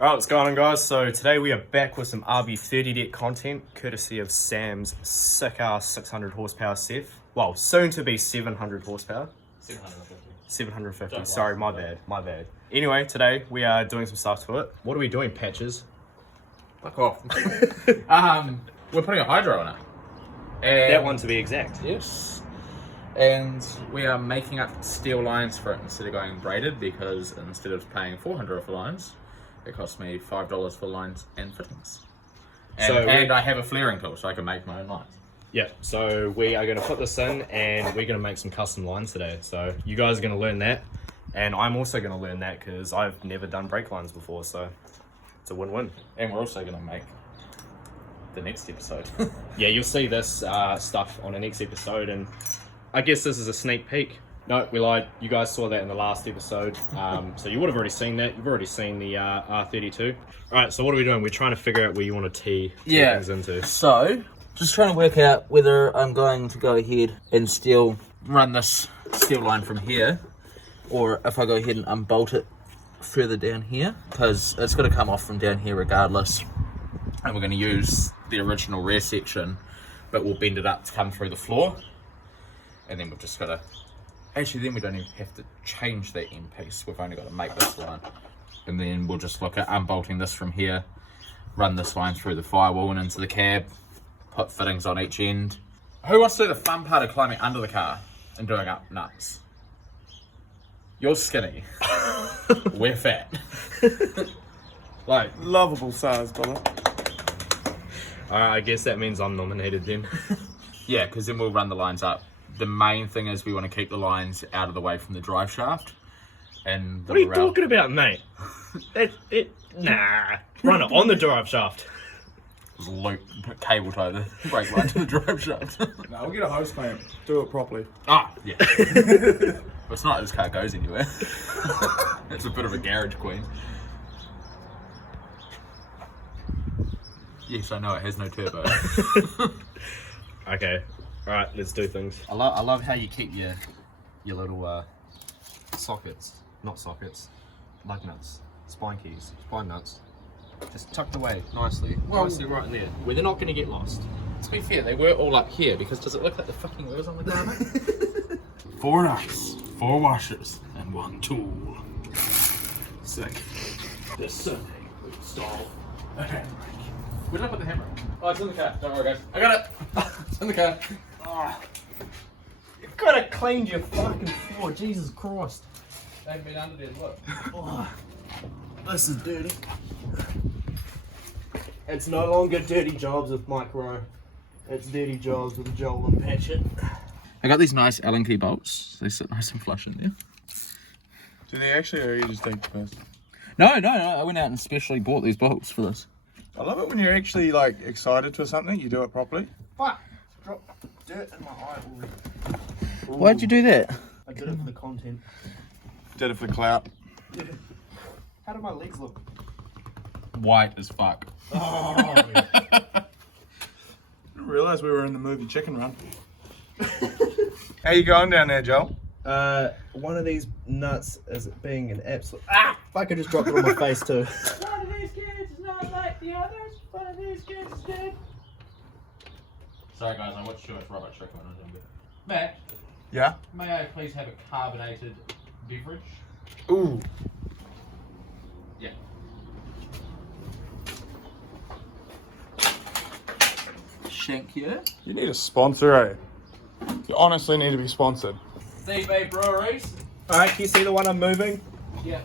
Alright, what's going on, guys? So today we are back with some RB30 deck content, courtesy of Sam's sick-ass 600 horsepower Seth. Well, soon to be 700 horsepower. 750. Sorry, my bad. Anyway, today we are doing some stuff to it. What are we doing, Patches? Fuck off. We're putting a hydro on it. And That one to be exact. yes. And we are making up steel lines for it instead of going braided, because instead of paying $400 for lines, it cost me $5 for lines and fittings. And I have a flaring tool, so I can make my own lines. Yeah, so we are going to put this in and we're going to make some custom lines today. So you guys are going to learn that, and I'm also going to learn that because I've never done brake lines before, so it's a win-win. And we're also going to make the next episode. Yeah, you'll see this stuff on the next episode, and I guess this is a sneak peek. No, we lied. You guys saw that in the last episode, so you would have already seen that. You've already seen the R32. All right, so what are we doing? We're trying to figure out where you want to tee things into. So, just trying to work out whether I'm going to go ahead and still run this steel line from here, or if I go ahead and unbolt it further down here, because it's going to come off from down here regardless. And we're going to use the original rear section, but we'll bend it up to come through the floor. And then we've just got to... Actually, then we don't even have to change that end piece. We've only got to make this line. And then we'll just look at unbolting this from here, run this line through the firewall and into the cab, put fittings on each end. Who wants to do the fun part of climbing under the car and doing up nuts? You're skinny. We're fat. Like, lovable size, brother. Alright, I guess that means I'm nominated then. Yeah, because then we'll run the lines up. The main thing is we want to keep the lines out of the way from the drive shaft. And What are you talking about, mate? Nah. Run it on the drive shaft. Just loop, put cable tie the brake line to the drive shaft. No, we'll get a hose clamp. Do it properly. Ah, yeah. But it's not like this car goes anywhere. It's a bit of a garage queen. Yes, I know it has no turbo. Okay. Alright, let's do things. I love how you keep your little sockets, not sockets, lug nuts, spine nuts, just tucked away nicely, nicely right in there, where they're not going to get lost. To be fair, they were all up here, because does it look like the fucking wheels on the car, mate? 4 nuts, 4 washers, and 1 tool. Sick. This Sunday, we install a handbrake. Where did I put the handbrake? Oh, it's in the car. Don't worry, guys. I got it. It's in the car. You've got to clean your fucking floor, Jesus Christ. They haven't been under there, look. Oh, this is dirty. It's no longer dirty jobs with Mike Rowe. It's dirty jobs with Joel and Patchett. I got these nice Allen key bolts. They sit nice and flush in there. Do they actually, or you just take the piss? No. I went out and specially bought these bolts for this. I love it when you're actually like excited for something, you do it properly. Fuck! Drop dirt in my eye already. Why'd you do that? I did it for the content. Did it for the clout. How do my legs look? White as fuck. Oh, Didn't realise we were in the movie Chicken Run. How you going down there, Joel? one of these nuts is being an absolute... Ah! Fuck, I just dropped it on my face too. One of these kids is not like the others. One of these kids is dead. Sorry guys, I watched too much Robert Trick when I was younger. Matt, Yeah? may I please have a carbonated beverage? Ooh. Yeah. Shank here. You need a sponsor, eh? You honestly need to be sponsored. DB Breweries? Alright, can you see the one I'm moving? Yeah.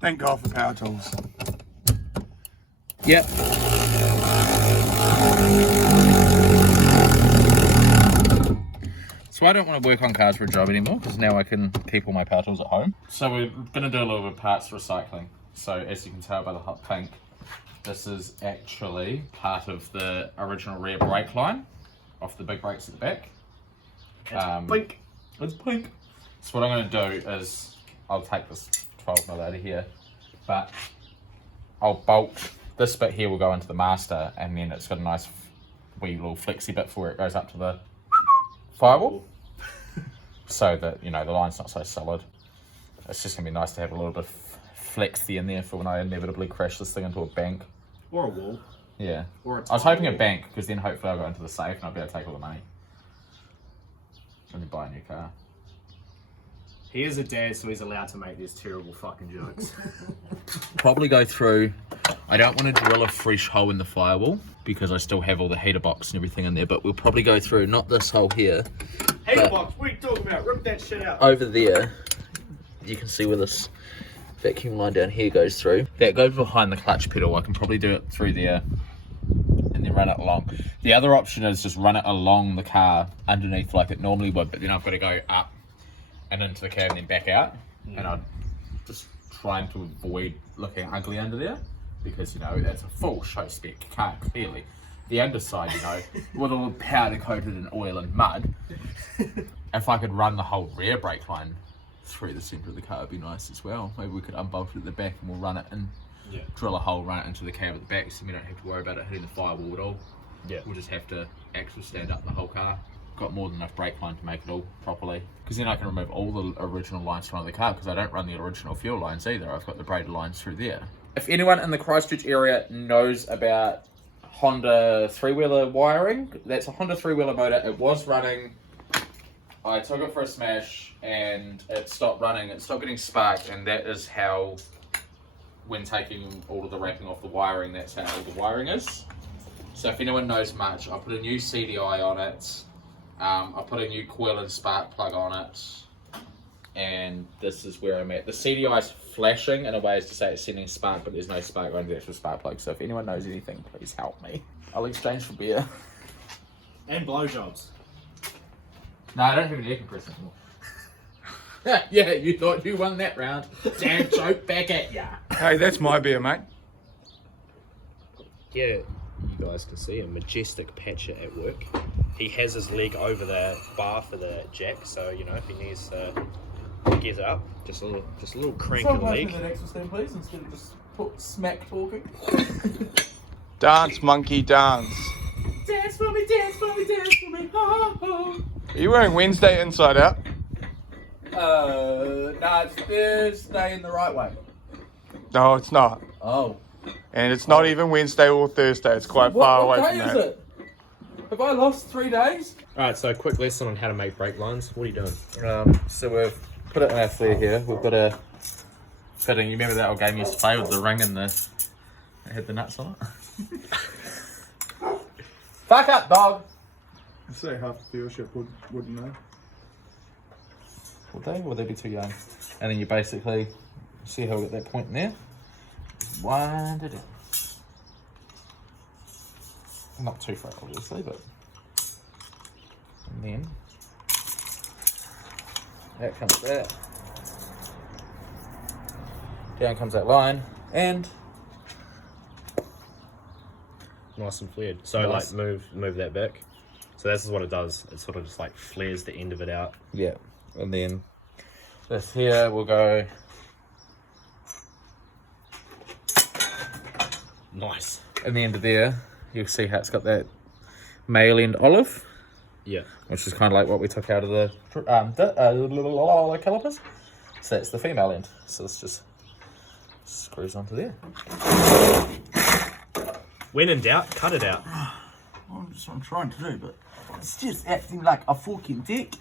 Thank God for power tools. Yep. So I don't want to work on cars for a job anymore, because now I can keep all my power tools at home. So we're going to do a little bit of parts recycling. So as you can tell by the hot pink, this is actually part of the original rear brake line off the big brakes at the back. Pink. It's pink. So what I'm going to do is I'll take this 12mm out of here, but I'll bolt this bit here will go into the master, and then it's got a nice wee little flexi bit for it goes up to the firewall. so that, you know, the line's not so solid. It's just going to be nice to have a little bit of flexy in there for when I inevitably crash this thing into a bank. Or a wall. Yeah. Or a I was hoping a wall. bank, because then hopefully I'll go into the safe and I'll be able to take all the money. And then buy a new car. He is a dad, so he's allowed to make these terrible fucking jokes. Probably go through. I don't want to drill a fresh hole in the firewall because I still have all the heater box and everything in there, but we'll probably go through, not this hole here, Hey box, what are you talking about? Rip that shit out. over there. You can see where this vacuum line down here goes through. That goes behind the clutch pedal. I can probably do it through there and then run it along. The other option is just run it along the car underneath like it normally would, but then I've got to go up and into the cab and then back out. And I'm just trying to avoid looking ugly under there because, you know, that's a full show spec car, clearly. The underside, you know, with all powder coated in oil and mud. If I could run the whole rear brake line through the centre of the car, would be nice as well. Maybe we could unbolt it at the back and we'll run it and drill a hole, run it into the cab at the back, so we don't have to worry about it hitting the firewall at all. Yeah. We'll just have to actually stand up the whole car. Got more than enough brake line to make it all properly. Because then I can remove all the original lines from the car, because I don't run the original fuel lines either. I've got the braided lines through there. If anyone in the Christchurch area knows about Honda three-wheeler wiring, that's a Honda three-wheeler motor. It was running. I took it for a smash and it stopped running. It stopped getting sparked, and that is how, when taking all of the wrapping off the wiring, that's how all the wiring is. So if anyone knows much, I put a new CDI on it. I put a new coil and spark plug on it, and this is where I'm at. The CDI is flashing in a way as to say it's sending spark, but there's no spark going to the actual spark plug. So if anyone knows anything, please help me. I'll exchange for beer. And blowjobs. No, I don't have an air compressor anymore. Yeah, you thought you won that round. Damn joke back at ya. Hey, that's my beer, mate. Yeah, you guys can see a majestic patcher at work. He has his leg over the bar for the jack, so you know if he needs to get up, just a little crank of the leg. the next one, please, instead of just smack talking. Dance, monkey, dance. Dance for me, dance for me, dance for me. Ho, ho. Are you wearing Wednesday inside out? No, it's Thursday in the right way. No, it's not. Oh. And it's not even Wednesday or Thursday. It's quite far away What from day is that. it? Have I lost 3 days? Alright, so quick lesson on how to make brake lines. What are you doing? So we've put it in our flare here. We've got a fitting. You remember that old game you used to play with the ring and it had the nuts on it? Fuck up, dog! I'd say half the dealership wouldn't know. Would they? Would they be too young? And then you basically see how we got that point in there. Wind it in. Not too far, obviously, but. And then. Out comes that. Down comes that line. And. Nice and flared. So Nice. like move that back. So this is what it does. It sort of just like flares the end of it out. Yeah. And then. This here will go. Nice. In the end of there, you'll see how it's got that male end olive, Yeah. which is kind of like what we took out of the calipers. So that's the female end. So this just screws onto there. When in doubt, cut it out. Well, that's what I'm trying to do, but it's just acting like a fucking dick.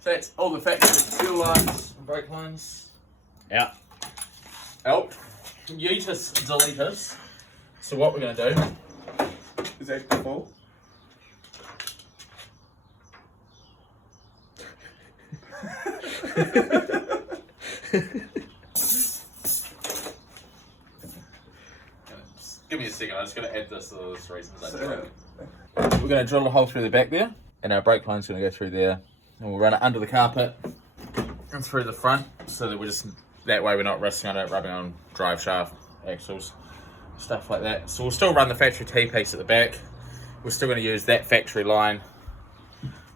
So that's all the factory fuel lines and brake lines Out. out. Yeetus, deletus. So what we're going to do Is that full? Give me a second, I'm just going to add this to those reasons. We're going to drill a hole through the back there, and our brake line's going to go through there, and we'll run it under the carpet and through the front, so that we're just, that way we're not risking on it, rubbing on drive shaft, axles, stuff like that. So we'll still run the factory T-piece at the back. We're still going to use that factory line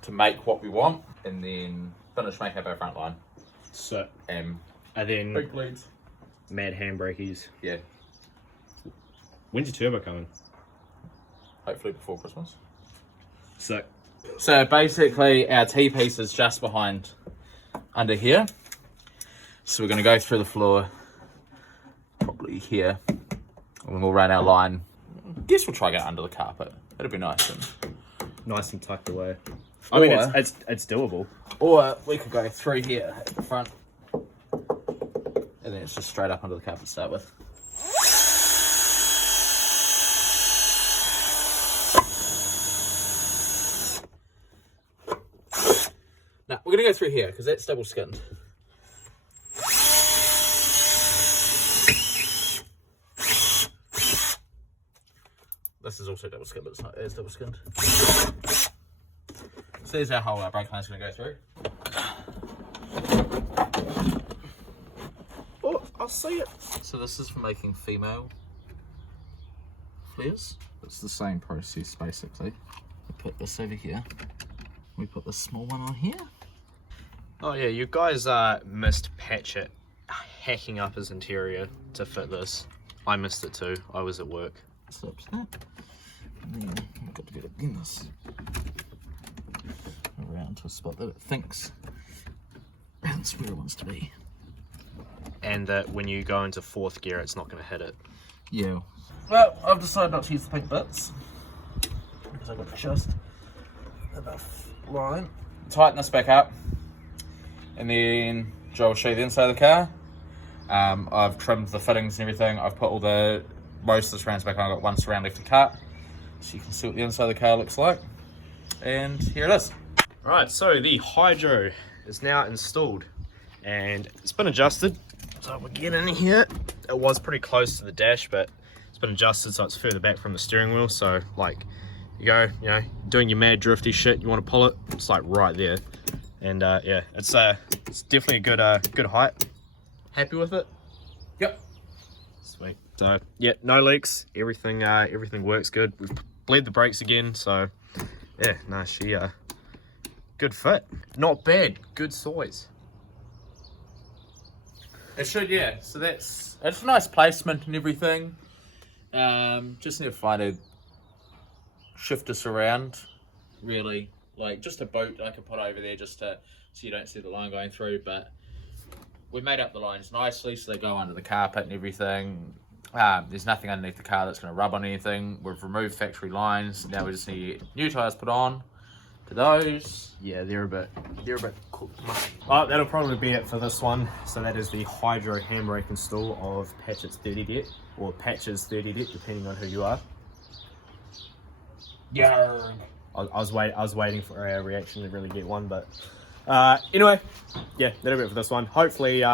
to make what we want, and then finish making up our front line. So And and then big bleeds. mad handbrakies. Yeah, When's your turbo coming? hopefully before Christmas. Sick. So basically our T-piece is just behind under here. So we're going to go through the floor, probably here, and we'll run our line. Guess we'll try to get under the carpet. It'll be nice and tucked away. I mean, Or- it's doable. Or we could go through here at the front, and then it's just straight up under the carpet to start with. Now we're gonna go through here because that's double skinned. This is also double skinned, but it's not as double skinned. So there's our whole brake line's gonna go through. Oh, I'll see it. So this is for making female flares. It's the same process basically. We put this over here. We put the small one on here. Oh yeah, you guys missed Patchett hacking up his interior to fit this. I missed it too. I was at work. Snip, snip. And then we've got to get it in this around to a spot that it thinks that's where it wants to be. And that when you go into fourth gear, it's not going to hit it. Yeah. Well, I've decided not to use the pink bits because I've got just enough line. Tighten this back up, and then Joe will show you the inside of the car. I've trimmed the fittings and everything. I've put most of the surrounds back on. I've got one surround left to cut, so you can see what the inside of the car looks like. And here it is. Right, so the hydro is now installed and it's been adjusted. So we get in here. It was pretty close to the dash, but it's been adjusted so it's further back from the steering wheel. So like you go, doing your mad drifty shit, you want to pull it, it's like right there. And yeah, it's definitely a good height. Happy with it? Yep. Sweet. So yeah, no leaks. Everything works good. We've bled the brakes again, so yeah, no, she good fit. Not bad. Good size. It should, yeah. So it's a nice placement and everything. Just need to find a shift us around, really. Like just a boat I could put over there just so you don't see the line going through. But we made up the lines nicely so they go under the carpet and everything. There's nothing underneath the car that's going to rub on anything. We've removed factory lines. Now we just need new tyres put on to those. Yeah, they're a bit cooked. Oh, that'll probably be it for this one. So that is the hydro handbrake install of Patchett's 30 det, or Patch's 30 det, depending on who you are. Yarg. I was waiting for a reaction to really get one, but anyway, yeah, that'll be it for this one. Hopefully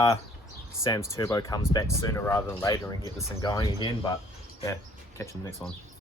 Sam's turbo comes back sooner rather than later and get this thing going again, but yeah, catch you in the next one.